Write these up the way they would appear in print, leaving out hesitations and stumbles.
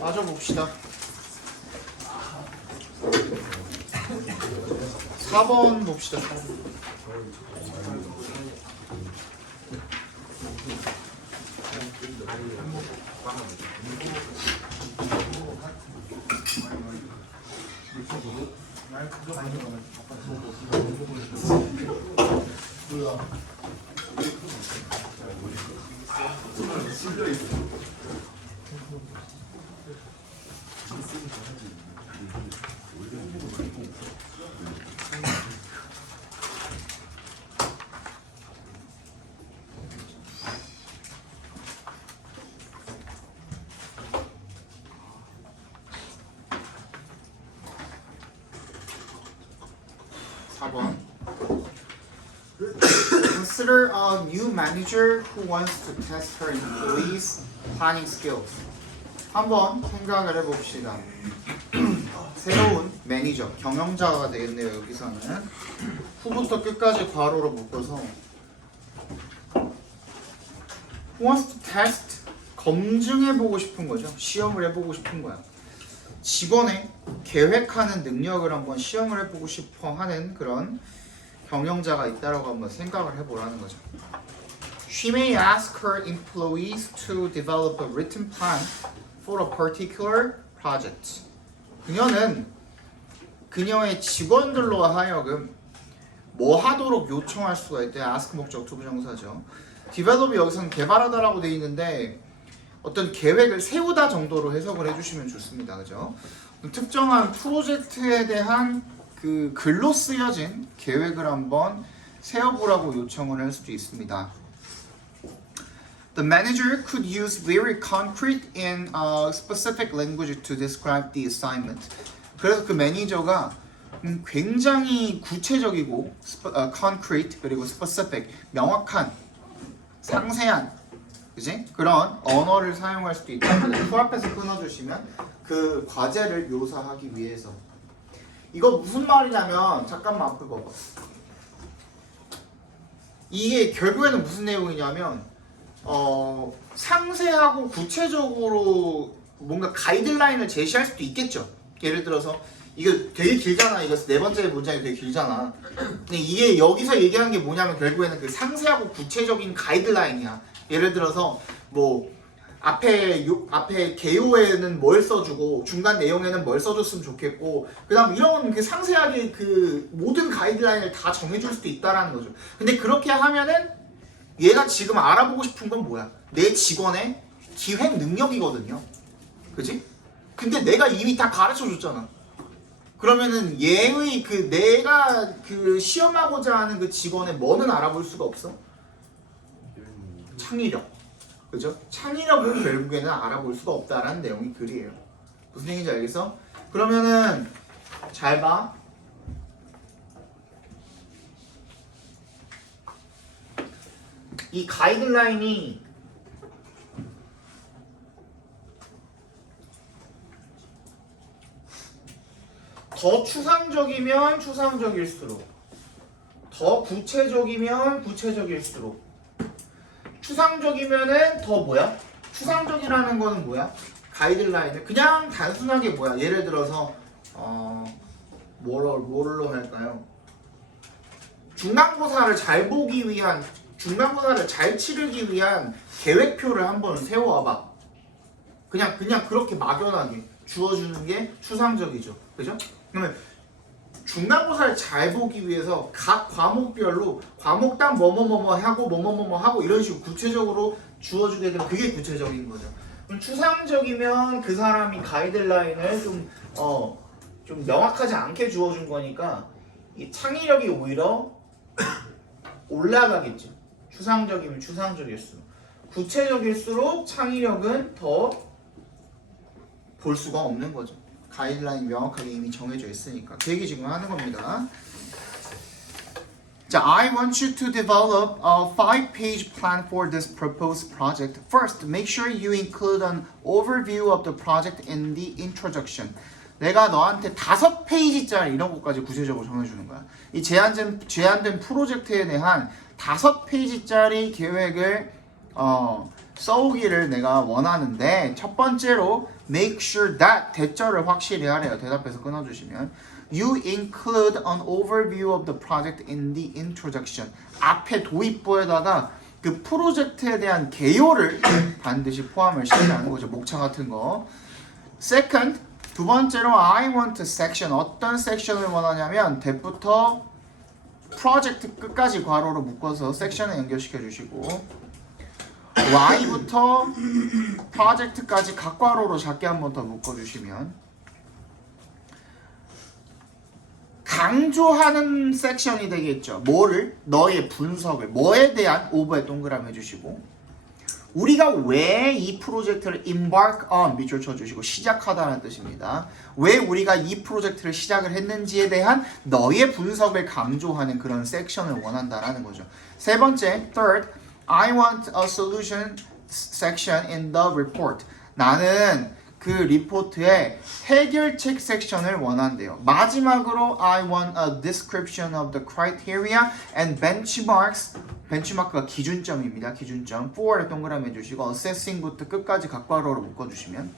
빠져봅시다. 4번 봅시다. 4번. Consider a new manager who wants to test her employees' planning skills. 한번 생각을 해봅시다. 새로운 매니저, 경영자가 되겠네요. 여기서는 후부터 끝까지 괄호로 묶어서 who wants to test, 검증해보고 싶은 거죠. 시험을 해보고 싶은 거야. 직원의 계획하는 능력을 한번 시험을 해보고 싶어 하는 그런 경영자가 있다라고 한번 생각을 해보라는 거죠. She may ask her employees to develop a written plan for a particular project. 그녀는 그녀의 직원들로 하여금 뭐 하도록 요청할 수가 있대요. ask 목적 투부정사죠. develop이 여기서는 개발하다라고 되어 있는데 어떤 계획을 세우다 정도로 해석을 해주시면 좋습니다. 그죠? 특정한 프로젝트에 대한 그 글로 쓰여진 계획을 한번 세워보라고 요청을 할 수도 있습니다. The manager could use very concrete and specific language to describe the assignment. 그래서 그 매니저가 굉장히 구체적이고 concrete 그리고 specific 명확한 상세한 그지? 그런 언어를 사용할 수도 있다. 그 앞에서 끊어주시면 그 과제를 묘사하기 위해서. 이거 무슨 말이냐면 잠깐만 앞에 봐봐. 이게 결국에는 무슨 내용이냐면 상세하고 구체적으로 뭔가 가이드라인을 제시할 수도 있겠죠. 예를 들어서 이거 되게 길잖아. 이거 네 번째 문장이 되게 길잖아. 근데 이게 여기서 얘기하는 게 뭐냐면 결국에는 그 상세하고 구체적인 가이드라인이야. 예를 들어서 뭐 앞에 개요에는 뭘 써주고 중간 내용에는 뭘 써줬으면 좋겠고 그다음 이런 그 상세하게 그 모든 가이드라인을 다 정해줄 수도 있다라는 거죠. 근데 그렇게 하면은 얘가 지금 알아보고 싶은 건 뭐야? 내 직원의 기획 능력이거든요. 그지? 근데 내가 이미 다 가르쳐 줬잖아. 그러면은 얘의 그 내가 그 시험하고자 하는 그 직원의 뭐는 알아볼 수가 없어? 창의력. 그죠? 창의력은 결국에는 알아볼 수가 없다라는 내용이 글이에요. 무슨 얘기인지 알겠어? 그러면은 잘 봐. 이 가이드라인이 더 추상적이면 추상적일수록 더 구체적이면 구체적일수록 추상적이면은 더 뭐야? 추상적이라는 거는 뭐야? 가이드라인을 그냥 단순하게 뭐야? 예를 들어서 뭘로 할까요? 중간고사를 잘 보기 위한 중간고사를 잘 치르기 위한 계획표를 한번 세워와봐. 그냥 그렇게 막연하게 주어주는 게 추상적이죠. 그죠? 그러면 중간고사를 잘 보기 위해서 각 과목별로 과목당 뭐뭐뭐뭐 하고 뭐뭐뭐뭐 하고 이런 식으로 구체적으로 주어주게 되면 그게 구체적인 거죠. 그럼 추상적이면 그 사람이 가이드라인을 좀 명확하지 않게 주어준 거니까 이 창의력이 오히려 올라가겠죠. 추상적이면 추상적일수록 구체적일수록 창의력은 더 볼 수가 없는 거죠. 가이드라인 명확하게 이미 정해져 있으니까 그 얘기 지금 하는 겁니다. 자, I want you to develop a 5-page plan for this proposed project. First, make sure you include an overview of the project in the introduction. 내가 너한테 5페이지짜리 이런 것까지 구체적으로 정해주는 거야. 이 제한된 프로젝트에 대한 5페이지짜리 계획을 써오기를 내가 원하는데 첫 번째로 make sure that 대절을 확실히 하래요. 대답해서 끊어주시면 you include an overview of the project in the introduction. 앞에 도입부에다가 그 프로젝트에 대한 개요를 반드시 포함을 시키라는 거죠. 목차 같은 거. Second, 두 번째로 I want section. 어떤 섹션을 원하냐면 대부터 프로젝트 끝까지 괄호로 묶어서 섹션에 연결시켜 주시고 Y부터 프로젝트까지 각 괄호로 작게 한 번 더 묶어 주시면 강조하는 섹션이 되겠죠. 뭐를? 너의 분석을. 뭐에 대한 오버에 동그라미 해주시고 우리가 왜 이 프로젝트를 embark on 밑줄 쳐주시고 시작하다는 뜻입니다. 왜 우리가 이 프로젝트를 시작을 했는지에 대한 너의 분석을 강조하는 그런 섹션을 원한다라는 거죠. 세 번째, third, I want a solution section in the report. 나는 그 리포트에 해결책 섹션을 원한대요. 마지막으로 I want a description of the criteria and benchmarks. 벤치마크가 기준점입니다. 기준점. for를 동그라미 해주시고 assessing부터 끝까지 각 괄호로 묶어주시면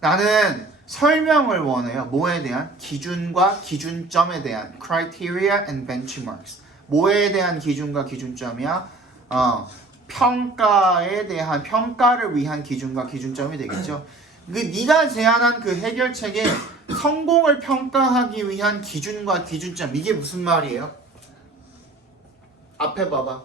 나는 설명을 원해요. 뭐에 대한? 기준과 기준점에 대한 criteria and benchmarks. 뭐에 대한 기준과 기준점이야? 평가에 대한 평가를 위한 기준과 기준점이 되겠죠. 네가 제안한 그 해결책에 성공을 평가하기 위한 기준과 기준점 이게 무슨 말이에요? 앞에 봐봐.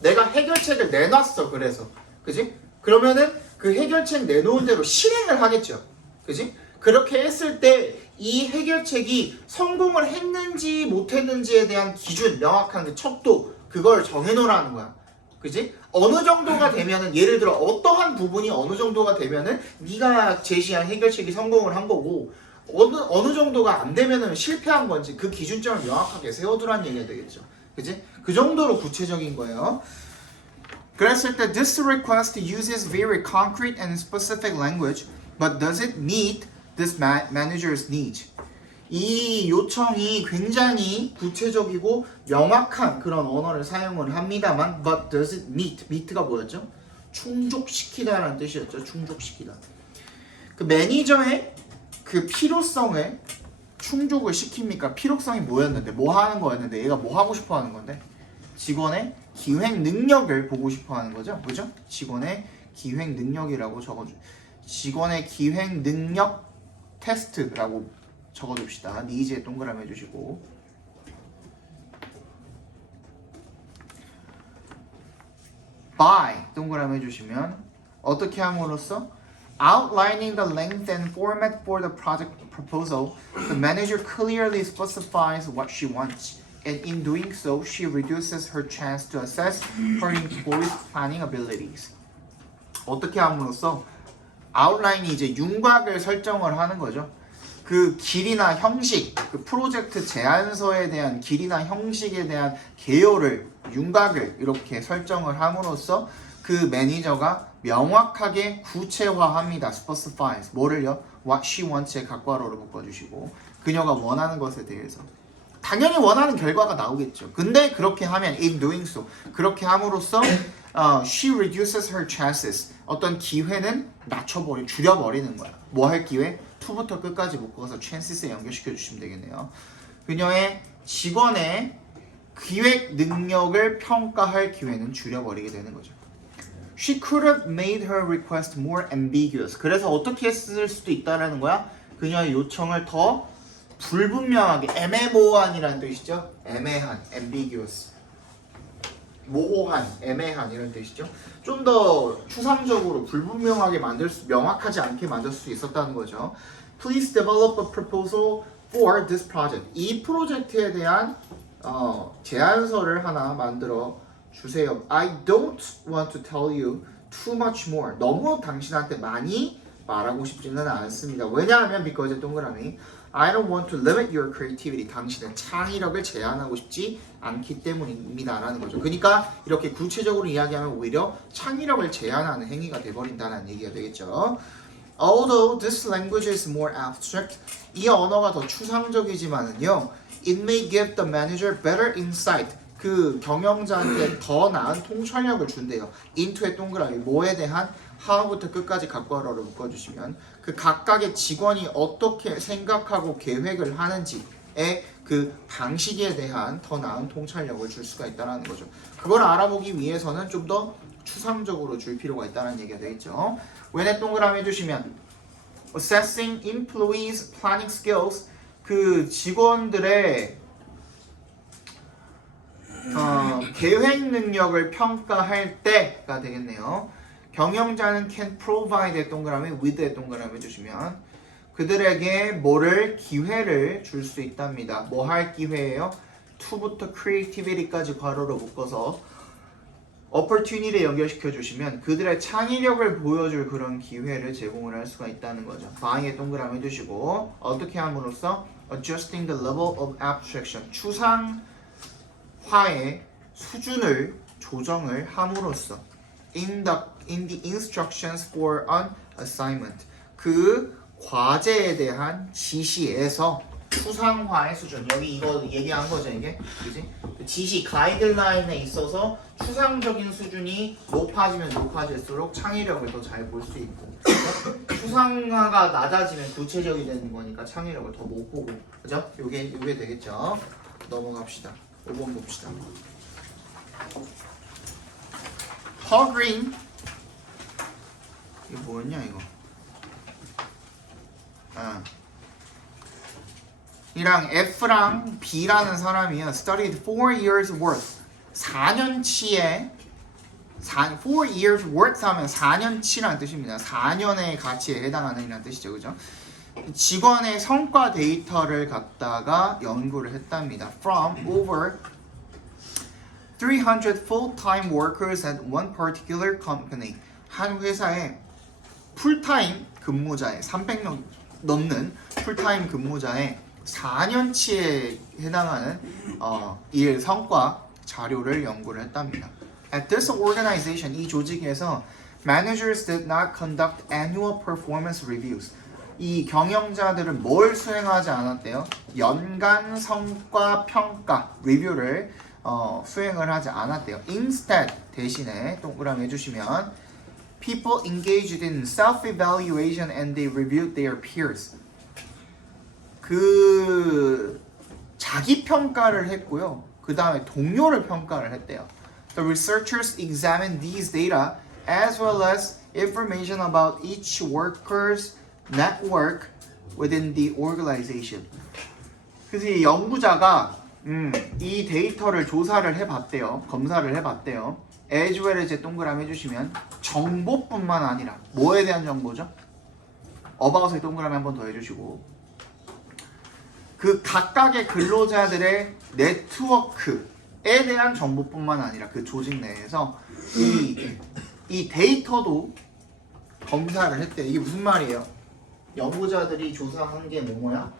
내가 해결책을 내놨어. 그래서 그지? 그러면은 그 해결책 내놓은 대로 실행을 하겠죠. 그지? 그렇게 했을 때 이 해결책이 성공을 했는지 못했는지에 대한 기준 명확한 그 척도 그걸 정해놓으라는 거야. 그지? 어느 정도가 되면은 예를 들어 어떠한 부분이 어느 정도가 되면은 네가 제시한 해결책이 성공을 한 거고 어느 정도가 안 되면은 실패한 건지 그 기준점을 명확하게 세워두라는 얘기가 되겠죠. 그지? 그 정도로 구체적인 거예요. 그랬을 때 this request uses very concrete and specific language, but does it meet this manager's needs? 이 요청이 굉장히 구체적이고 명확한 그런 언어를 사용을 합니다만 but does it meet? meet가 뭐였죠? 충족시키다라는 뜻이었죠. 충족시키다. 그 매니저의 그 필요성에 충족을 시킵니까? 필요성이 뭐였는데? 뭐 하는 거였는데? 얘가 뭐 하고 싶어 하는 건데? 직원의 기획 능력을 보고 싶어 하는 거죠. 그죠? 직원의 기획 능력이라고 적어줘. 직원의 기획 능력 테스트라고 적어줍시다. 니즈에 동그라미 해주시고 by 동그라미 해주시면 어떻게 함으로써 outlining the length and format for the project proposal, the manager clearly specifies what she wants, and in doing so, she reduces her chance to assess her employee's planning abilities. 어떻게 함으로써 outline이 이제 윤곽을 설정을 하는 거죠. 그 길이나 형식, 그 프로젝트 제안서에 대한 길이나 형식에 대한 개요를, 윤곽을 이렇게 설정을 함으로써 그 매니저가 명확하게 구체화합니다. specifies. 뭐를요? what she wants에 각괄호를 묶어주시고 그녀가 원하는 것에 대해서 당연히 원하는 결과가 나오겠죠. 근데 그렇게 하면 in doing so 그렇게 함으로써 she reduces her chances 어떤 기회는 줄여버리는 거야. 뭐 할 기회? to부터 끝까지 묶어서 chances에 연결시켜 주시면 되겠네요. 그녀의 직원의 기획 능력을 평가할 기회는 줄여버리게 되는 거죠. She could have made her request more ambiguous. 그래서 어떻게 했을 수도 있다라는 거야? 그녀의 요청을 더 불분명하게, 애매모호한이라는 뜻이죠. 애매한, ambiguous. 모호한, 애매한 이런 뜻이죠. 좀 더 추상적으로 불분명하게 명확하지 않게 만들 수 있었다는 거죠. Please develop a proposal for this project. 이 프로젝트에 대한 제안서를 하나 만들어 주세요. I don't want to tell you too much more. 너무 당신한테 많이 말하고 싶지는 않습니다. 왜냐하면 because 동그라미 I don't want to limit your creativity. 당신의 창의력을 제한하고 싶지 않기 때문입니다. 라는 거죠. 그러니까 이렇게 구체적으로 이야기하면 오히려 창의력을 제한하는 행위가 돼버린다는 얘기가 되겠죠. Although this language is more abstract, 이 언어가 더 추상적이지만은요, it may give the manager better insight. 그 경영자한테 더 나은 통찰력을 준대요. into의 동그라미 뭐에 대한 how부터 끝까지 각괄어를 묶어주시면 그 각각의 직원이 어떻게 생각하고 계획을 하는지의 그 방식에 대한 더 나은 통찰력을 줄 수가 있다는 거죠. 그걸 알아보기 위해서는 좀 더 추상적으로 줄 필요가 있다는 얘기가 되겠죠. when의 동그라미 해주시면 assessing employees planning skills 그 직원들의 계획 능력을 평가할 때가 되겠네요. 경영자는 can provide의 동그라미 with의 동그라미 해주시면 그들에게 뭐를 기회를 줄 수 있답니다. 뭐 할 기회예요? to부터 creativity까지 괄호로 묶어서 opportunity에 연결시켜 주시면 그들의 창의력을 보여줄 그런 기회를 제공을 할 수가 있다는 거죠. by의 동그라미 해주시고 어떻게 함으로써 adjusting the level of abstraction 추상화의 수준을 조정을 함으로써 in the instructions for an assignment 그 과제에 대한 지시에서 추상화의 수준 여기 이거 얘기한 거죠 이게 그지? 지시 가이드라인에 있어서 추상적인 수준이 높아지면 높아질수록 창의력을 더 잘 볼 수 있고 추상화가 낮아지면 구체적이 되는 거니까 창의력을 더 못 보고 그죠? 요게 되겠죠. 넘어갑시다. 5번 봅시다. Paul Green 이거 뭐였냐 이거 이랑 F랑 B라는 사람이요 studied 4 years worth 4년치의 4 years worth 하면 4년치라는 뜻입니다. 4년의 가치에 해당하는 이라는 뜻이죠. 그죠? 직원의 성과 데이터를 갖다가 연구를 했답니다. From over 300 full-time workers at one particular company 한 회사에 풀타임 근무자의 300명 넘는 풀타임 근무자의 4년치에 해당하는 일 성과 자료를 연구를 했답니다. At this organization, 이 조직에서 managers did not conduct annual performance reviews. 이 경영자들은 뭘 수행하지 않았대요? 연간 성과 평가 리뷰를 수행을 하지 않았대요. Instead 대신에 동그라미 해주시면 people engaged in self-evaluation and they reviewed their peers. 그 자기 평가를 했고요. 그 다음에 동료를 평가를 했대요. The researchers examined these data as well as information about each worker's network within the organization. 그래서 이 연구자가 이 데이터를 조사를 해봤대요. 검사를 해봤대요. as well as 동그라미 해주시면 정보뿐만 아니라 뭐에 대한 정보죠? about에 동그라미 한 번 더 해주시고 그 각각의 근로자들의 네트워크에 대한 정보뿐만 아니라 그 조직 내에서 이 데이터도 검사를 했대요. 이게 무슨 말이에요? 연구자들이 조사한 게 뭐야?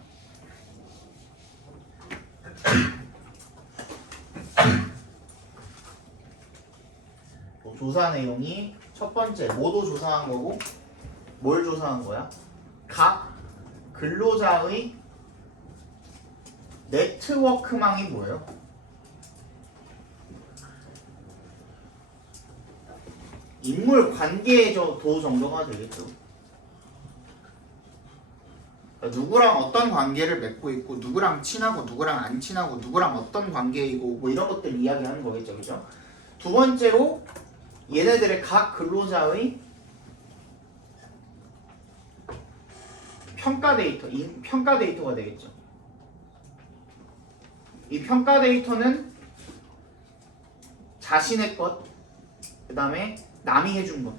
조사 내용이 첫 번째 뭐도 조사한 거고 뭘 조사한 거야? 각 근로자의 네트워크망이 뭐예요? 인물 관계도 정도가 되겠죠. 누구랑 어떤 관계를 맺고 있고 누구랑 친하고 누구랑 안 친하고 누구랑 어떤 관계이고 뭐 이런 것들 이야기하는 거겠죠. 그죠? 두 번째로 얘네들의 각 근로자의 평가 데이터가 되겠죠. 이 평가 데이터는 자신의 것, 그 다음에 남이 해준 것.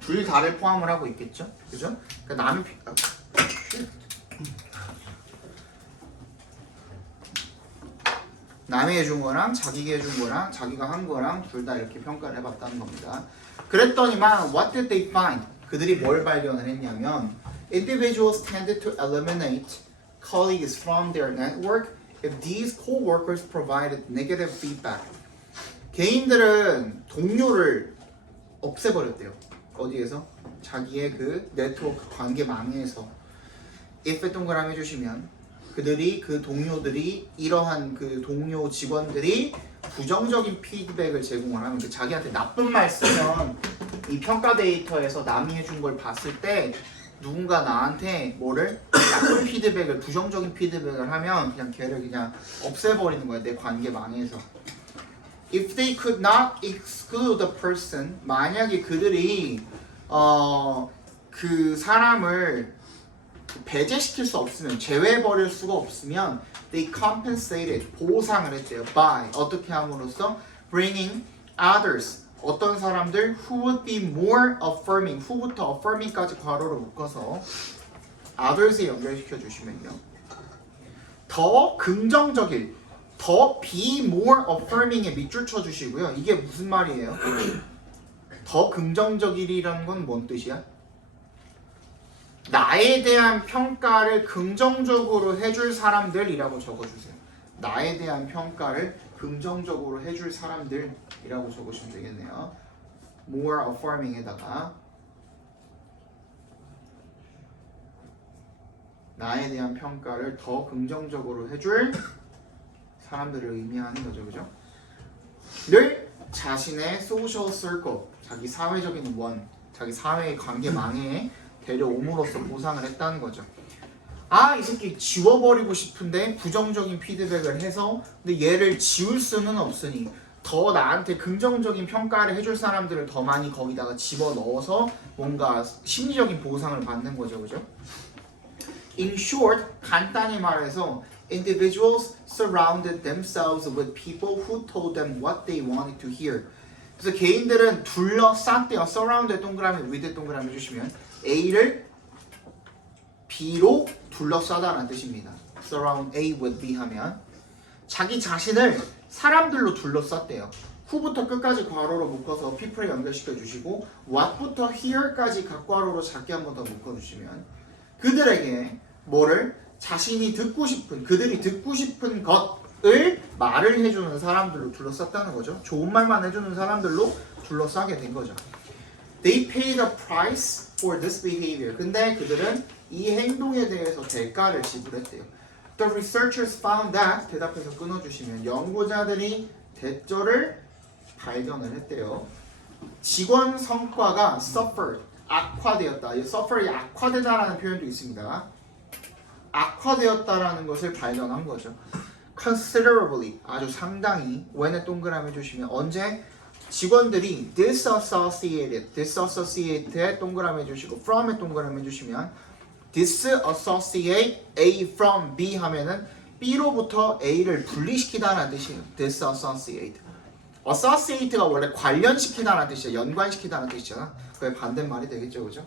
둘 다를 포함을 하고 있겠죠? 그죠? 그러니까 남이 해준 거랑 자기가 해준 거랑 자기가 한 거랑 둘 다 이렇게 평가를 해봤다는 겁니다. 그랬더니만 what did they find? 그들이 뭘 발견을 했냐면 individuals tended to eliminate colleagues from their network if these co-workers provided negative feedback. 개인들은 동료를 없애버렸대요. 어디에서? 자기의 그 네트워크 관계망에서. if 동그라미 해주시면 그들이 그 동료들이 이러한 그 동료 직원들이 부정적인 피드백을 제공을 하면 그 자기한테 나쁜 말 쓰면 이 평가 데이터에서 남이 해준 걸 봤을 때 누군가 나한테 뭐를 나쁜 피드백을 부정적인 피드백을 하면 그냥 걔를 그냥 없애버리는 거야. 내 관계 망해서. If they could not exclude the person, 만약에 그들이 그 사람을 배제시킬 수 없으면 제외해버릴 수가 없으면 they compensated 보상을 했대요. by 어떻게 함으로써 bringing others 어떤 사람들 who would be more affirming who부터 affirming까지 괄호로 묶어서 others에 연결시켜 주시면요. 더 긍정적일 더 be more affirming에 밑줄 쳐 주시고요. 이게 무슨 말이에요? 더 긍정적일이라는 건 뭔 뜻이야? 나에 대한 평가를 긍정적으로 해줄 사람들이라고 적어주세요. 나에 대한 평가를 긍정적으로 해줄 사람들이라고 적으시면 되겠네요. more affirming에다가 나에 대한 평가를 더 긍정적으로 해줄 사람들을 의미하는 거죠, 그죠? 늘 자신의 social circle, 자기 사회적인 원, 자기 사회의 관계망에 데려옴으로써 보상을 했다는 거죠. 아, 이 새끼 지워버리고 싶은데 부정적인 피드백을 해서 근데 얘를 지울 수는 없으니 더 나한테 긍정적인 평가를 해줄 사람들을 더 많이 거기다가 집어넣어서 뭔가 심리적인 보상을 받는 거죠, 그죠? In short, 간단히 말해서 individuals surrounded themselves with people who told them what they wanted to hear. 그래서 개인들은 둘러쌌대요. surrounded 동그라미, with 동그라미 해주시면 A를 B로 둘러싸다라는 뜻입니다. surround A with B 하면 자기 자신을 사람들로 둘러쌌대요. who부터 끝까지 괄호로 묶어서 people에 연결시켜 주시고 what부터 here까지 각괄호로 작게 한 번 더 묶어 주시면 그들에게 뭐를 자신이 듣고 싶은 그들이 듣고 싶은 것을 말을 해주는 사람들로 둘러쌌다는 거죠. 좋은 말만 해주는 사람들로 둘러싸게 된 거죠. They paid a price for this behavior. 근데 그들은 이 행동에 대해서 대가를 지불했대요. The researchers found that 대답해서 끊어주시면 연구자들이 대절을 발견을 했대요. 직원 성과가 suffered, 악화되었다. 이 suffer이 악화되다라는 표현도 있습니다. 악화되었다라는 것을 발견한 거죠. Considerably, 아주 상당히 when에 동그라미 해주시면 언제? 직원들이 disassociated에 동그라미 해주시고 from에 동그라미 해주시면 disassociate A from B 하면은 B로부터 A를 분리시키다라는 뜻이에요. disassociate. associate가 원래 관련시키다라는 뜻이에요. 연관시키다라는 뜻이잖아. 그게 반대말이 되겠죠, 그죠?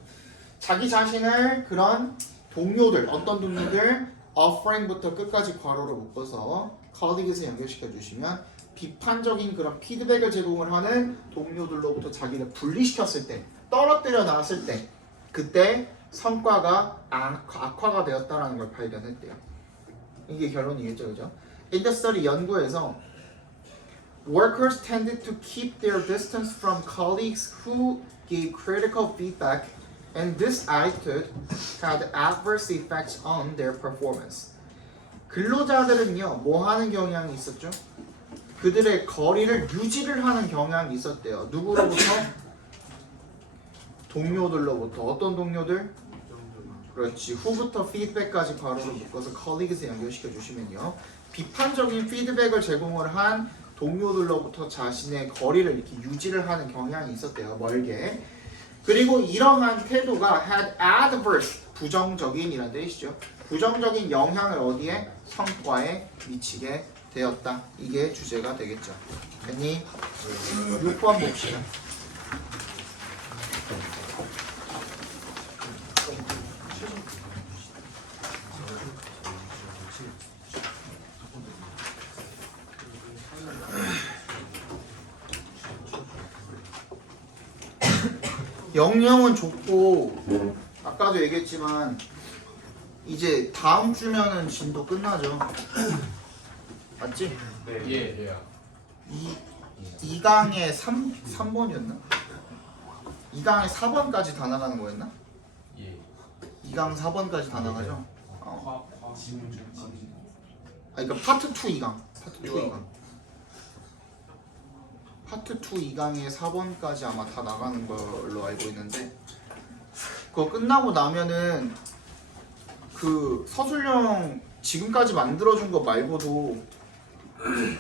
자기 자신을 그런 동료들, 어떤 동료들 offering부터 끝까지 괄호로 묶어서 colleagues에 연결시켜 주시면 비판적인 그런 피드백을 제공을 하는 동료들로부터 자기를 분리시켰을 때, 떨어뜨려 놨을 때, 그때 성과가 악화가 되었다라는 걸 발견했대요. 이게 결론이겠죠, 그죠? In the study 연구에서 workers tended to keep their distance from colleagues who gave critical feedback, and this attitude had adverse effects on their performance. 근로자들은요, 뭐 하는 경향이 있었죠? 그들의 거리를 유지를 하는 경향이 있었대요. 누구로부터? 동료들로부터. 어떤 동료들? 그렇지. 후부터 피드백까지 괄호로 묶어서 colleagues에 연결시켜 주시면요. 비판적인 피드백을 제공을 한 동료들로부터 자신의 거리를 이렇게 유지를 하는 경향이 있었대요. 멀게. 그리고 이러한 태도가 had adverse, 부정적인이라는 뜻이죠. 부정적인 영향을 어디에? 성과에 미치게 되었다. 이게 주제가 되겠죠. 됐니? 6번 봅시다. 영영은 좋고 아까도 얘기했지만 이제 다음 주면은 진도 끝나죠. 맞지? 네. 예. 2강에 3번이었나? 2강에 4번까지 다 나가는 거였나? 예. 2강 4번까지 다 나가죠? 그러니까 파트 2 2강. 파트 2 2강에 4번까지 아마 다 나가는 걸로 알고 있는데 그거 끝나고 나면은 그 서술형 지금까지 만들어준 거 말고도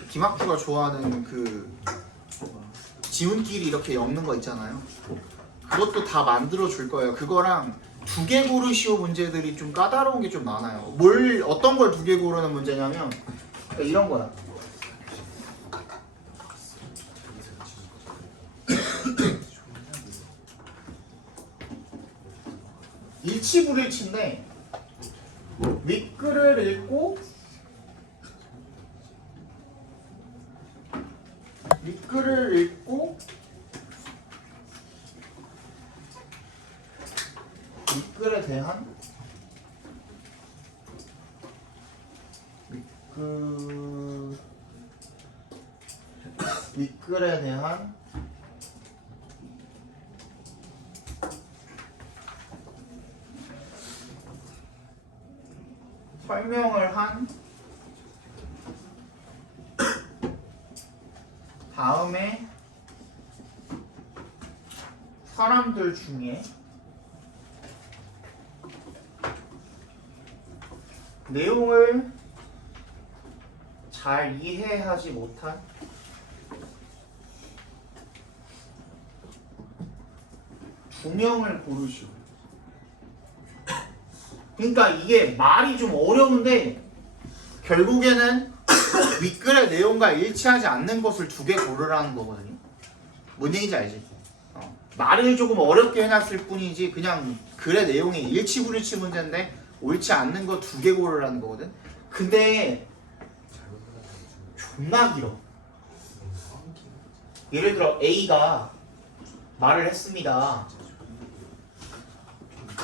김학규가 좋아하는 그 지운끼리 이렇게 엮는 거 있잖아요. 그것도 다 만들어 줄 거예요. 그거랑 두 개 고르시오 문제들이 좀 까다로운 게 좀 많아요. 어떤 걸 두 개 고르는 문제냐면 그러니까 이런 거야. 일치불일치인데 윗글을 읽고 윗글을 읽고 윗글에 대한 윗글에 대한 설명을 한 다음에 사람들 중에 내용을 잘 이해하지 못한 두 명을 고르시오. 그러니까 이게 말이 좀 어려운데 결국에는 윗글의 내용과 일치하지 않는 것을 두 개 고르라는 거거든요. 뭔 얘기인지 알지? 말을 조금 어렵게 해놨을 뿐이지 그냥 글의 내용이 일치불일치 문제인데 옳지 않는 거 두 개 고르라는 거거든. 근데 존나 길어. 예를 들어 A가 말을 했습니다.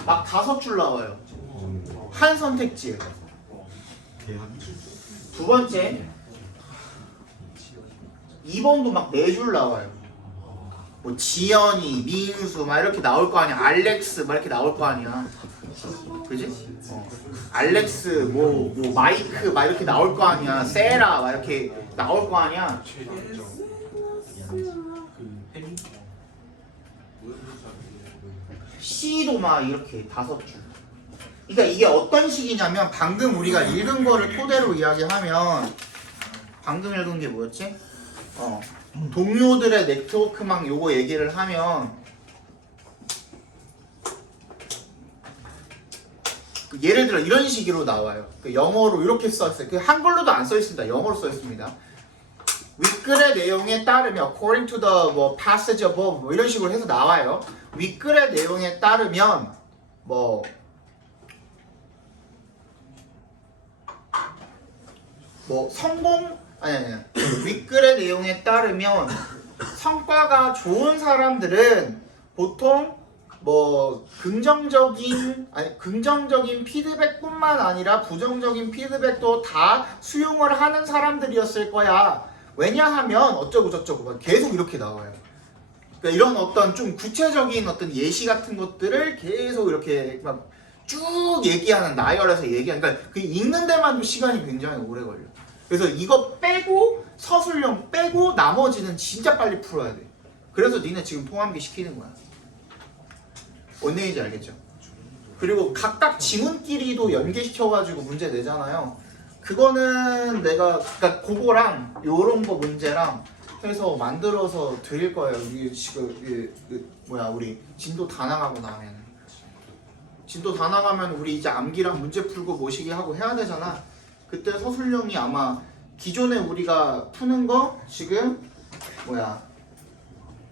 막 5줄 나와요. 한 선택지에. 두 번째 2번도 막 4줄 나와요. 뭐 지연이, 민수 막 이렇게 나올 거 아니야. 알렉스 막 이렇게 나올 거 아니야. 그지? 알렉스 뭐 마이크 막 이렇게 나올 거 아니야. 세라 막 이렇게 나올 거 아니야. C도 막 이렇게 5줄. 그러니까 이게 어떤 식이냐면 방금 우리가 읽은 거를 토대로 이야기하면 방금 읽은 게 뭐였지? 동료들의 네트워크망 요거 얘기를 하면 예를 들어 이런 식으로 나와요. 영어로 이렇게 써있어요. 한글로도 안 써있습니다. 영어로 써있습니다. 윗글의 내용에 따르면 according to the passage above 뭐 이런 식으로 해서 나와요. 윗글의 내용에 따르면 뭐 성공 아니 윗글의 내용에 따르면 성과가 좋은 사람들은 보통 뭐 긍정적인 피드백뿐만 아니라 부정적인 피드백도 다 수용을 하는 사람들이었을 거야. 왜냐하면 어쩌고 저쩌고 계속 이렇게 나와요. 그러니까 이런 어떤 좀 구체적인 어떤 예시 같은 것들을 계속 이렇게 막 쭉 얘기하는 나열해서 얘기하는 그러니까 그 읽는 데만도 시간이 굉장히 오래 걸려. 그래서 이거 빼고 서술형 빼고 나머지는 진짜 빨리 풀어야 돼. 그래서 니네 지금 통함기 시키는 거야. 뭔 얘기인지 알겠죠? 그리고 각각 지문끼리도 연계시켜가지고 문제 내잖아요. 그거는 내가 그러니까 그거랑 요런 거 문제랑 해서 만들어서 드릴 거예요. 이게 지금 우리 진도 다 나가고 나면 진도 다 나가면 우리 이제 암기랑 문제 풀고 모시기 하고 해야 되잖아. 그때 서술형이 아마 기존에 우리가 푸는 거 지금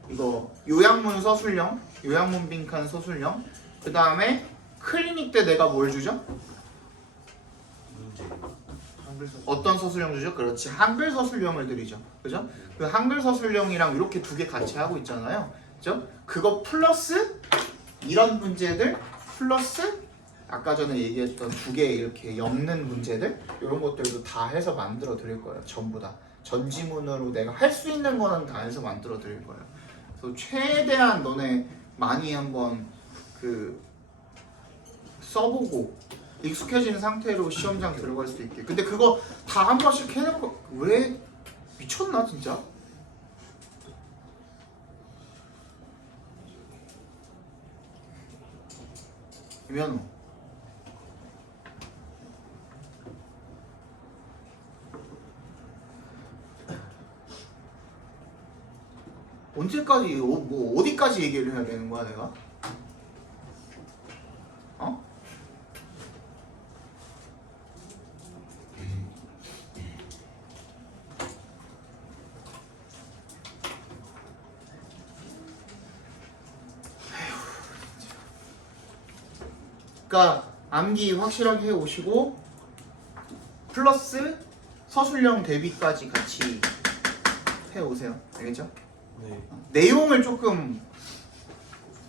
이거 요양문 서술형, 요양문 빈칸 서술형. 그 다음에 클리닉 때 내가 뭘 주죠? 어떤 서술형 주죠? 그렇지, 한글 서술형을 드리죠. 그죠? 그 한글 서술형이랑 이렇게 두 개 같이 하고 있잖아요. 그죠? 그거 플러스 이런 문제들 플러스 아까 전에 얘기했던 두 개 이렇게 엮는 문제들 이런 것들도 다 해서 만들어 드릴 거예요. 전부 다 전지문으로 내가 할 수 있는 거는 다 해서 만들어 드릴 거예요. 그래서 최대한 너네 많이 한번 써보고 익숙해진 상태로 시험장 들어갈 수 있게. 근데 그거 다 한 번씩 해놓고 왜 미쳤나 진짜? 김현우 언제까지 뭐 어디까지 얘기를 해야 되는 거야 내가? 어? 그러니까 암기 확실하게 해 오시고 플러스 서술형 대비까지 같이 해 오세요. 알겠죠? 네. 내용을 조금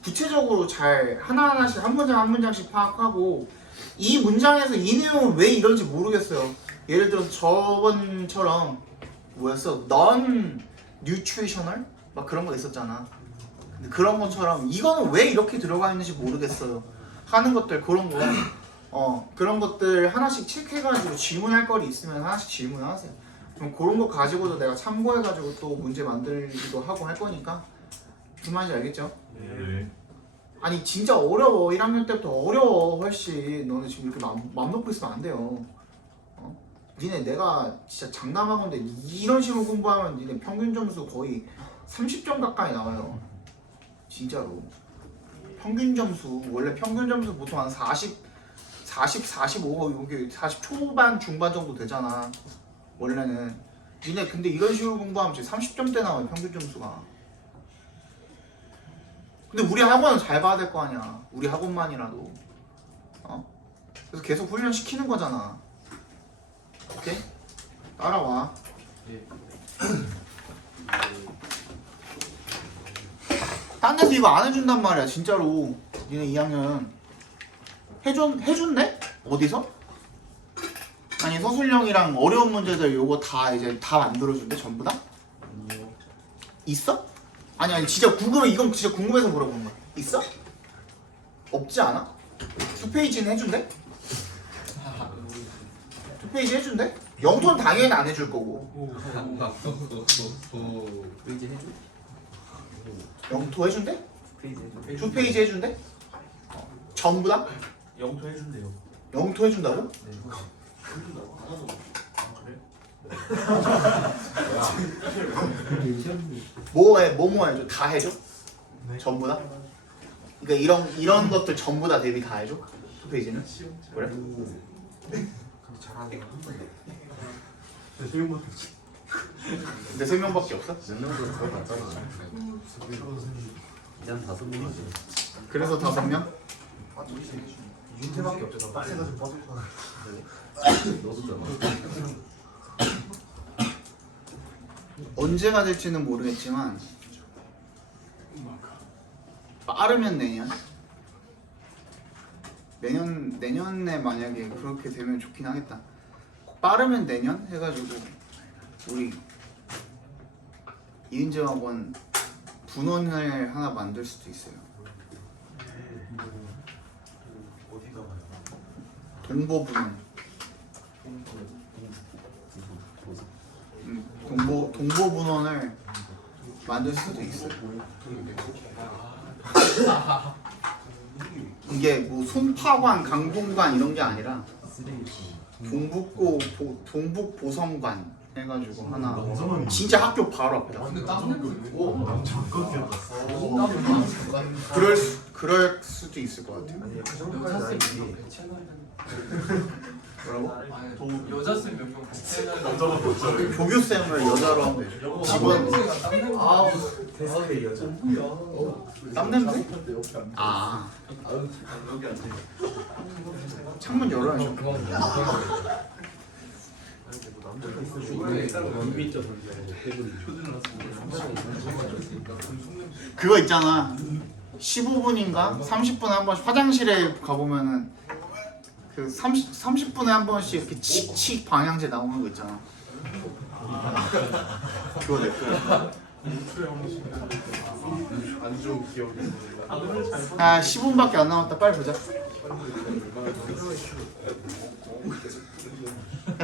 구체적으로 잘 하나하나씩 한 문장 한 문장씩 파악하고 이 문장에서 이 내용은 왜 이런지 모르겠어요. 예를 들어서 저번처럼 뭐였어? non nutritional? 막 그런 거 있었잖아. 근데 그런 것처럼 이거는 왜 이렇게 들어가 있는지 모르겠어요 하는 것들 그런 거 그런 것들 하나씩 체크해가지고 질문할 거리 있으면 하나씩 질문하세요. 그럼 그런 거 가지고도 내가 참고해가지고 또 문제 만들기도 하고 할 거니까 무슨 말인지 알겠죠? 네. 아니 진짜 어려워. 1학년 때부터 어려워 훨씬. 너네 지금 이렇게 맘 놓고 있으면 안 돼요. 니네 내가 진짜 장담한 건데 이런 식으로 공부하면 니네 평균 점수 거의 30점 가까이 나와요. 진짜로. 평균 점수 원래 평균 점수 보통 한 40, 45 여기 40 초반 중반 정도 되잖아. 원래는. 니네 근데 이런 식으로 공부하면 지금 30점대 나와요 평균 점수가. 근데 우리 학원은 잘 봐야 될 거 아니야. 우리 학원만이라도. 그래서 계속 훈련 시키는 거잖아. 오케이? 따라와. 네. 딴 데서 이거 안 해준단 말이야 진짜로. 니네 2학년 해준대? 어디서? 아니 서술형이랑 어려운 문제들 요거 다 이제 다 만들어준대 전부 다? 아니요. 있어? 아니 진짜 궁금해. 이건 진짜 궁금해서 물어보는 거야. 있어? 없지 않아? 2페이지는 해준대? 2페이지 해준대? 영토는 당연히 안 해줄 거고. 페이지 해줘? 영토 해준대? 페이지 해줘. 2페이지 해준대? 전부 다? 영토 해준대요. 영토 해준다고? 네. 해준다고? 하나도 그래? 뭐 해줘? 다 해줘? 네. 전부 다? 그러니까 이런 것들 전부 다 대비 다 해줘? 2페이지는? 그래? 잘하네. 근데 3명밖에 없어? 몇 명도 들어갔잖아. 이제 한 5명이지. 그래서 5명? 윤태밖에 없잖아. 빨리 가서 빠질 거야. 너도잖아. 언제가 될지는 모르겠지만 빠르면 내년에 만약에 그렇게 되면 좋긴 하겠다. 빠르면 내년 해가지고 우리 이은재학원 분원을 하나 만들 수도 있어요. 어디가 가요? 동보 분원. 동보 분원을 만들 수도 있어요. 이게 뭐 송파관, 강동관 이런 게 아니라 동북 보성관 해가지고 하나. 진짜 학교 바로 앞이다. 그럴 수도 있을 것 같아요. 뭐라고? 여자 쌤 몇 명 같이 해가지고 조교쌤을 여자로 하면 되죠. 직원 데스크의 여자. 땀 냄새? 아 창문 열어야죠. 그거 있잖아. 15분인가 30분에 한 번씩 화장실에 가보면은 그 30분에 한 번씩 이렇게 칙칙 방향제 나오는 거 있잖아. 그거 내 거야. 안 좋은 기억이. 아 10분밖에 안 남았다. 빨리 보자.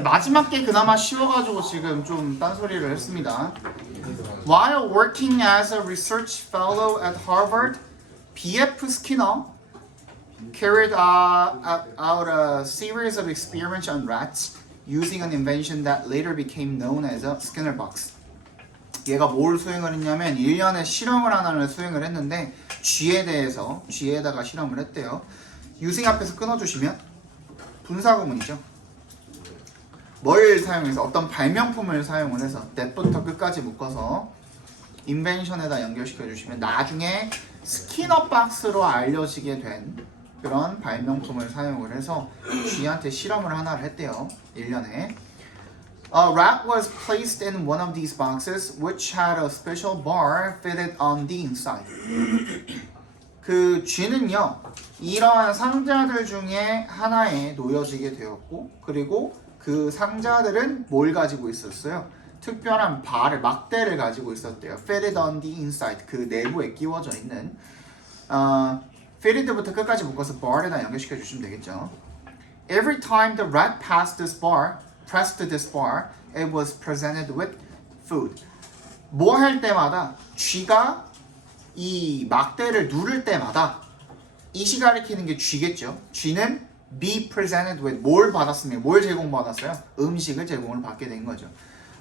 마지막 게 그나마 쉬워가지고 지금 좀 딴소리를 했습니다. While working as a research fellow at Harvard, B.F. Skinner carried out a series of experiments on rats using an invention that later became known as a Skinner box. 얘가 뭘 수행을 했냐면 1년에 실험을 하나를 수행을 했는데 쥐에다가 실험을 했대요. using 앞에서 끊어주시면 분사구문이죠. 뭘 사용해서 어떤 발명품을 사용을 해서 that부터 끝까지 묶어서 invention에다 연결시켜 주시면 나중에 스키너 박스로 알려지게 된 그런 발명품을 사용을 해서 쥐한테 실험을 하나를 했대요. 1년에. A rat was placed in one of these boxes which had a special bar fitted on the inside. 그 쥐는요, 이러한 상자들 중에 하나에 놓여지게 되었고, 그리고 그 상자들은 뭘 가지고 있었어요? 특별한 발을, 막대를 가지고 있었대요. Fitted on the inside, 그 내부에 끼워져 있는. fitted부터 끝까지 묶어서 bar에다 연결시켜 주시면 되겠죠. Every time the rat pressed this bar, it was presented with food. 뭐 할 때마다 쥐가 이 막대를 누를 때마다 이시 가리키는 게 쥐겠죠. 쥐는 be presented with 뭘 받았습니까? 뭘 제공받았어요? 음식을 제공을 받게 된 거죠.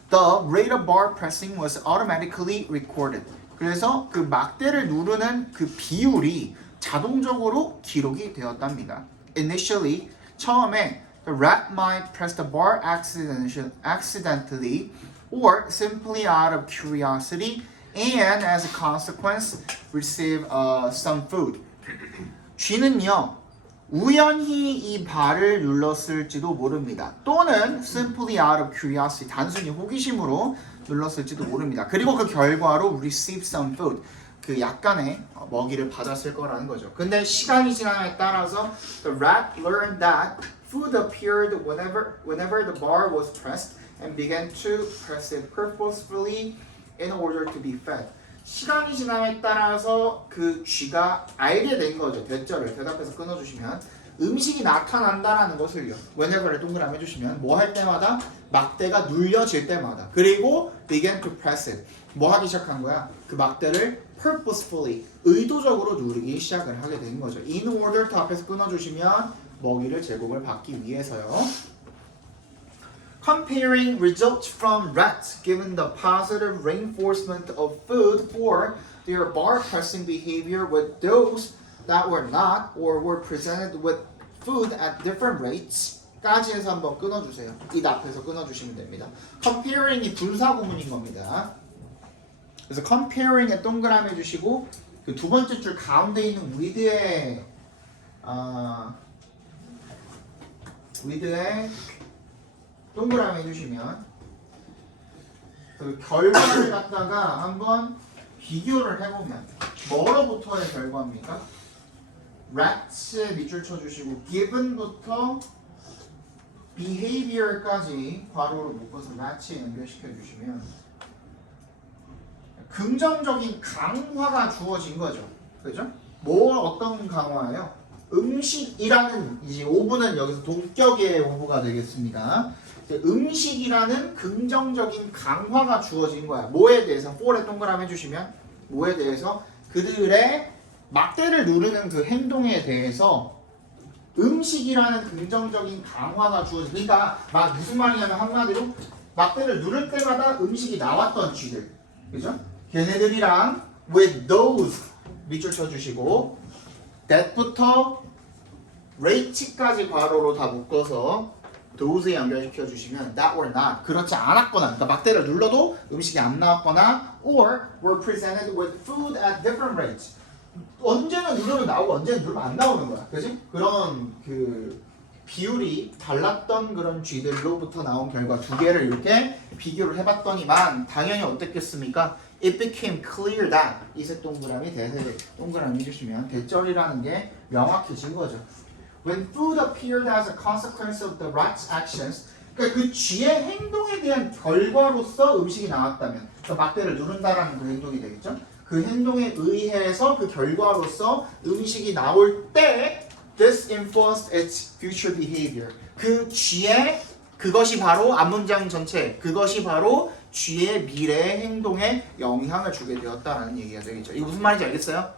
The rate of bar pressing was automatically recorded. 그래서 그 막대를 누르는 그 비율이 자동적으로 기록이 되었답니다. Initially, 처음에 the rat might press the bar accidentally or simply out of curiosity and as a consequence receive some food. 쥐는요, 우연히 이 발을 눌렀을지도 모릅니다. 또는 simply out of curiosity, 단순히 호기심으로 눌렀을지도 모릅니다. 그리고 그 결과로 receive some food, 그 약간의 먹이를 받았을 거라는 거죠. 근데 시간이 지남에 따라서 the rat learned that food appeared whenever the bar was pressed and began to press it purposefully in order to be fed. 시간이 지남에 따라서 그 쥐가 알게 된 거죠. 대답해서 끊어주시면 음식이 나타난다라는 것을요. whenever를 동그라미 해주시면 뭐 할 때마다 막대가 눌려질 때마다 그리고 began to press it. 뭐 하기 시작한 거야? 그 막대를 purposefully 의도적으로 누르기 시작을 하게 된 거죠. in order to 앞에서 끊어주시면 먹이를 제공을 받기 위해서요. Comparing results from rats given the positive reinforcement of food for their bar pressing behavior with those that were not or were presented with food at different rates 까지 해서 한번 끊어주세요. 이 앞에서 끊어주시면 됩니다. Comparing이 분사구문인 겁니다. 그래서 comparing에 동그라미 해주시고 그 두 번째 줄 가운데 있는 with에 동그라미 해주시면 그 결과를 갖다가 한번 비교를 해보면 뭐로부터의 결과입니까? rats에 밑줄 쳐주시고 given부터 behavior까지 괄호로 묶어서 rats에 연결시켜 주시면 긍정적인 강화가 주어진 거죠. 그죠? 어떤 강화예요? 음식이라는 이제 오브는 여기서 동격의 오브가 되겠습니다. 음식이라는 긍정적인 강화가 주어진 거야. 뭐에 대해서? 4에 동그라미 해주시면 뭐에 대해서? 그들의 막대를 누르는 그 행동에 대해서 음식이라는 긍정적인 강화가 주어진. 그러니까 무슨 말이냐면 한마디로 막대를 누를 때마다 음식이 나왔던 쥐들, 그죠? 걔네들이랑 with those 밑줄 쳐주시고 that부터 rate까지 괄호로 다 묶어서 those에 연결시켜 주시면 that were not 그렇지 않았거나 그러니까 막대를 눌러도 음식이 안 나왔거나 or were presented with food at different rates 언제는 누르면 나오고 언제는 누르면 안 나오는 거야. 그지? 그런 그 비율이 달랐던 그런 쥐들로부터 나온 결과 두 개를 이렇게 비교를 해봤더니만 당연히 어땠겠습니까? It became clear that 이색 동그라미 대세 동그라미 해주시면 대절이라는 게 명확해진 거죠. When food appeared as a consequence of the rat's actions, 그러니까 그 쥐의 행동에 대한 결과로서 음식이 나왔다면, 그러니까 막대를 누른다라는 그 행동이 되겠죠. 그 행동에 의해서 그 결과로서 음식이 나올 때 This influenced its future behavior. 그 쥐의 그것이 바로 앞문장 전체 그것이 바로 쥐의 미래의 행동에 영향을 주게 되었다라는 얘기가 되겠죠. 이게 무슨 말인지 알겠어요?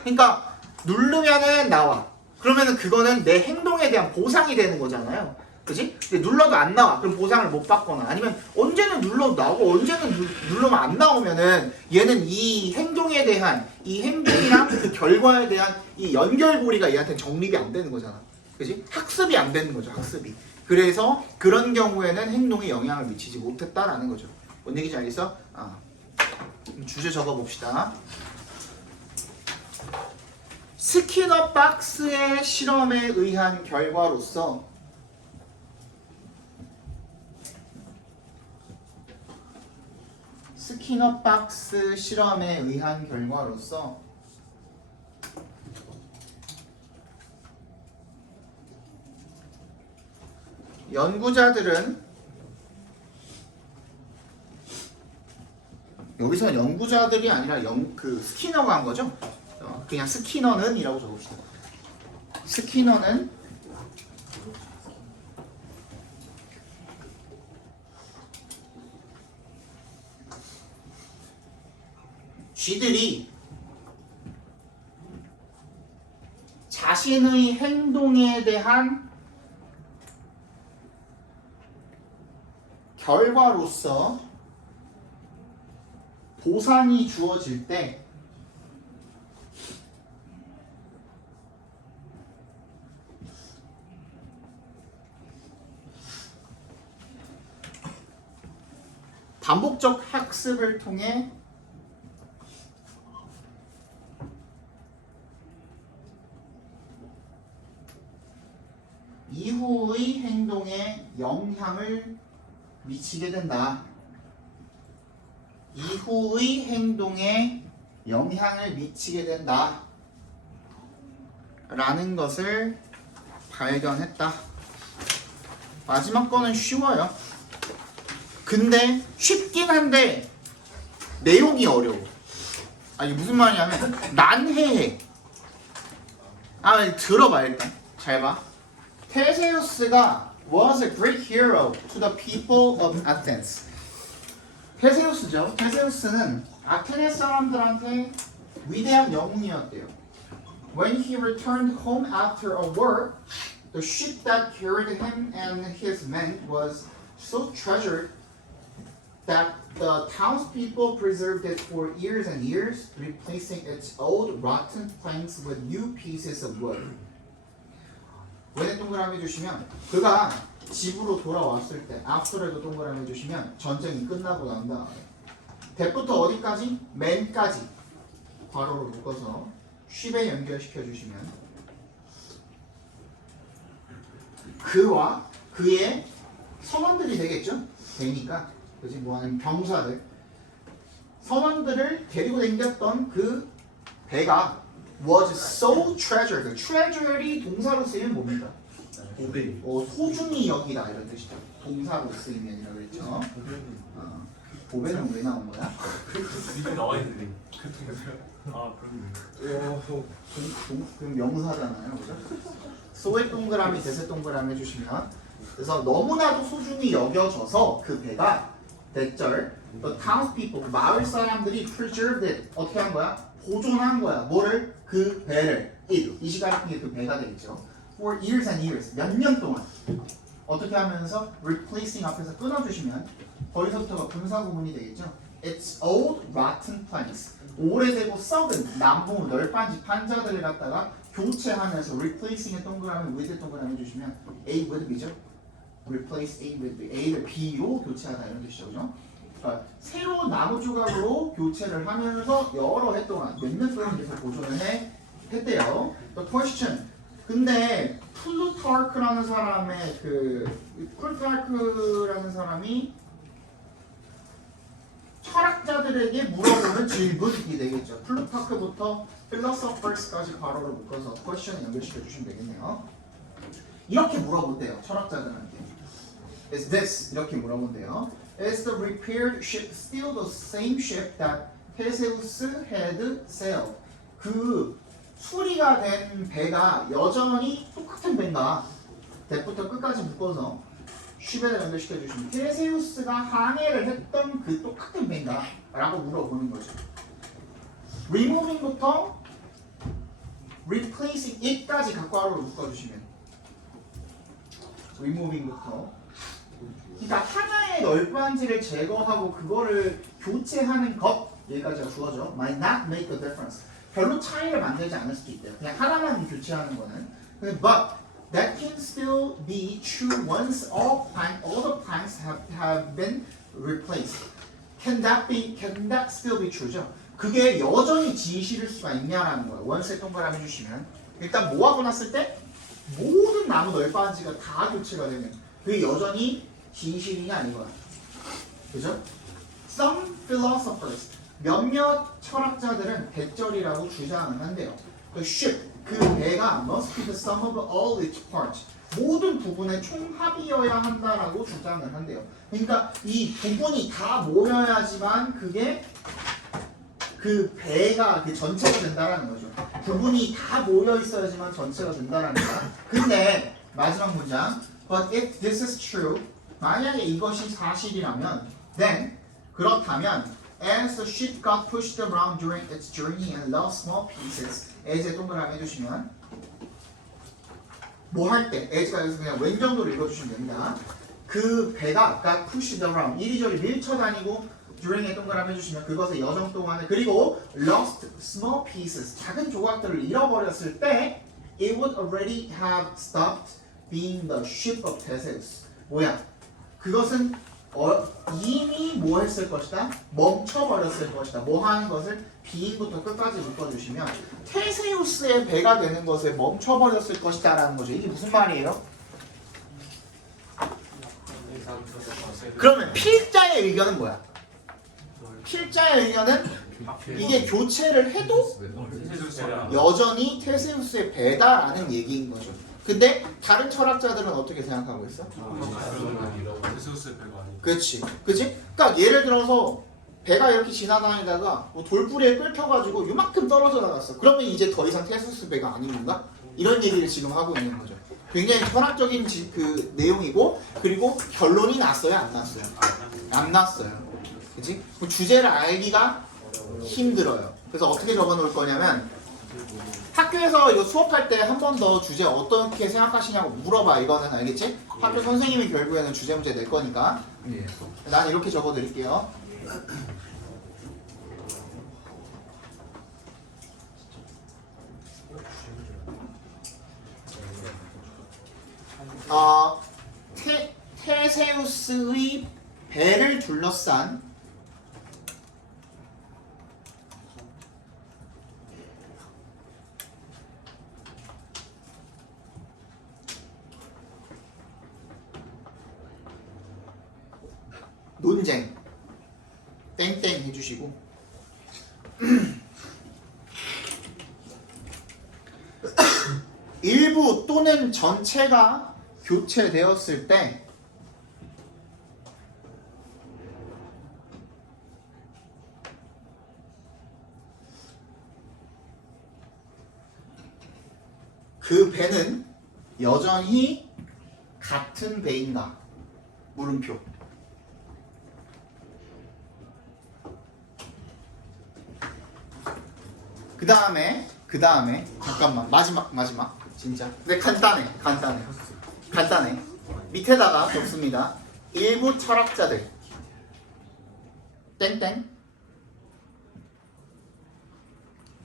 그러니까 누르면은 나와. 그러면은 그거는 내 행동에 대한 보상이 되는 거잖아요. 그지? 근데 눌러도 안 나와. 그럼 보상을 못 받거나 아니면 언제는 눌러도 나오고 언제는 누르면 안 나오면은 얘는 이 행동에 대한 이 행동이랑 그 결과에 대한 이 연결고리가 얘한테 정립이 안 되는 거잖아. 그지? 학습이 안 되는 거죠. 학습이. 그래서 그런 경우에는 행동에 영향을 미치지 못했다라는 거죠. 뭔 얘기인지 알겠어? 주제 적어봅시다. 스키너 박스의 실험에 의한 결과로서 스키너 박스 실험에 의한 결과로서 연구자들은 여기서 연구자들이 아니라 그 스키너가 한 거죠. 그냥 스키너는 이라고 적읍시다. 스키너는 쥐들이 자신의 행동에 대한 결과로서 보상이 주어질 때 반복적 학습을 통해 이후의 행동에 영향을 미치게 된다. 이후의 행동에 영향을 미치게 된다. 라는 것을 발견했다. 마지막 거는 쉬워요. 근데 쉽긴 한데 내용이 어려워. 이게 무슨 말이냐면 난해해. 들어봐 일단. 잘 봐. 테세우스가 was a great hero to the people of Athens. 테세우스죠. 테세우스는 아테네 사람들한테 위대한 영웅이었대요. When he returned home after a war, the ship that carried him and his men was so treasured that the townspeople preserved it for years and years, replacing its old rotten planks with new pieces of wood. 왜는 동그라미 주시면 그가 집으로 돌아왔을 때 after에도 동그라미 주시면 전쟁이 끝나고 난 다음에 that부터 어디까지? man까지 괄호로 묶어서 ship에 연결시켜 주시면 그와 그의 선원들이 되겠죠? 되니까 그지 뭐 아니면 병사들 선원들을 데리고 다녔던 그 배가 was so treasured. treasured이 동사로 쓰이면 뭡니까? 고백. 소중히 여기다 이런 뜻이죠. 동사로 쓰이면 이라고 그랬죠. 보배는 왜 나온 거야? 밑에 나와 있는데. 그렇네. 그럼 명사잖아요, 그죠? 소의 동그라미, 대세 동그라미 해주시면 그래서 너무나도 소중히 여겨져서 그 배가 대절 the townspeople, 그 마을 사람들이 preserved it 어떻게 한 거야? 보존한 거야. 뭐를? 그 배를 이 시간에 그 배가 되겠죠. For years and years, 몇 년 동안 어떻게 하면서 replacing 앞에서 끊어주시면 거기서부터가 분사 구문이 되겠죠. It's old rotten planks. 오래되고 썩은 남부 널빤지 판자들을 갖다가 교체하면서 replacing의 동그라미 with 동그라미 해주시면 A with B죠. replace A with B. A를 B로 교체하다 이런 뜻이죠. 그죠? 새로운 나무 조각으로 교체를 하면서 여러 해 동안 몇 년 동안 계속 보존을 했대요. The question. 근데 플루타르크라는 사람의 플루타르크라는 사람이 철학자들에게 물어보는 질문이 되겠죠. 플루타르크부터 philosophers까지 괄호를 묶어서 question에 연결시켜 주시면 되겠네요. 이렇게 물어본대요. 철학자들한테. Is this 이렇게 물어본대요. Is the repaired ship still the same ship that Theseus had sailed? 그 수리가 된 배가 여전히 똑같은 배인가? 대부터 끝까지 묶어서 쉽에다 연결시켜 주시면 테세우스가 항해를 했던 그 똑같은 배인가? 라고 물어보는 거죠. removing부터 replacing it까지 각괄호로 묶어주시면 removing부터 그러니까 하나의 널빤지를 제거하고 그거를 교체하는 것 여기까지가 주어져 might not make a difference 별로 차이를 만들지 않을 수도 있대요. 그냥 하나만 교체하는 거는 but that can still be true once all the planks have been replaced. Can that still be true죠? 그게 여전히 진실일 수가 있냐라는 거예요. 원스에 동그라미 해주시면 일단 뭐 하고 났을 때 모든 나무 널빤지가 다 교체가 되면 그게 여전히 진실이냐 이거야. 그죠? Some philosophers 몇몇 철학자들은 대절이라고 주장을 한대요. The ship 그 배가 must be the sum of all its parts. 모든 부분의 총합이어야 한다라고 주장을 한대요. 그러니까 이 부분이 다 모여야지만 그게 그 배가 그 전체가 된다라는 거죠. 부분이 다 모여 있어야지만 전체가 된다라는 거야. 근데 마지막 문장. But if this is true, 만약에 이것이 사실이라면, then 그렇다면, as the ship got pushed around during its journey and lost small pieces, as에 동그라미 해주시면 뭐 할 때, as가 여기서 그냥 왼 정도로 읽어주시면 됩니다. 그 배가 got pushed around 이리저리 밀쳐다니고 during에 동그라미 해주시면 그것의 여정 동안에 그리고 lost small pieces 작은 조각들을 잃어버렸을 때 it would already have stopped being the ship of Theseus. 뭐야? 그것은 이미 뭐 했을 것이다? 멈춰버렸을 것이다. 뭐 하는 것을 being부터 끝까지 묶어주시면 테세우스의 배가 되는 것을 멈춰버렸을 것이다 라는 거죠. 이게 무슨 말이에요? 그러면 필자의 의견은 뭐야? 필자의 의견은 이게 교체를 해도 여전히 테세우스의 배다라는 얘기인 거죠. 근데 다른 철학자들은 어떻게 생각하고 있어? 테세우스의 배가 아니고. 그렇지, 그렇지? 그러니까 예를 들어서 배가 이렇게 지나다니다가 뭐 돌부리에 끓혀가지고 요만큼 떨어져 나갔어. 그러면 이제 더 이상 테세우스 배가 아닌 건가? 이런 얘기를 지금 하고 있는 거죠. 굉장히 철학적인 그 내용이고 그리고 결론이 났어요, 안 났어요? 안 났어요. 그치? 그 주제를 알기가 힘들어요. 그래서 어떻게 적어놓을 거냐면 학교에서 이거 수업할 때 한 번 더 주제 어떻게 생각하시냐고 물어봐. 이거는 알겠지? 학교 선생님이 결국에는 주제 문제 낼 거니까 난 이렇게 적어드릴게요. 테세우스의 배를 둘러싼 논쟁 땡땡 해주시고 일부 또는 전체가 교체되었을 때 그 배는 여전히 같은 배인가? 물음표. 그 다음에 잠깐만 마지막 진짜 근데 간단해 밑에다가 적습니다. 일부 철학자들 땡땡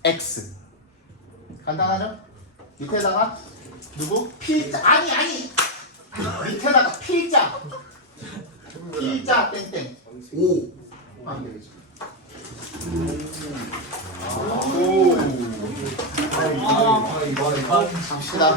X 간단하죠? 밑에다가 누구? 필자 아니 밑에다가 필자 땡땡 O 하면 되겠죠. 오. 갑시다.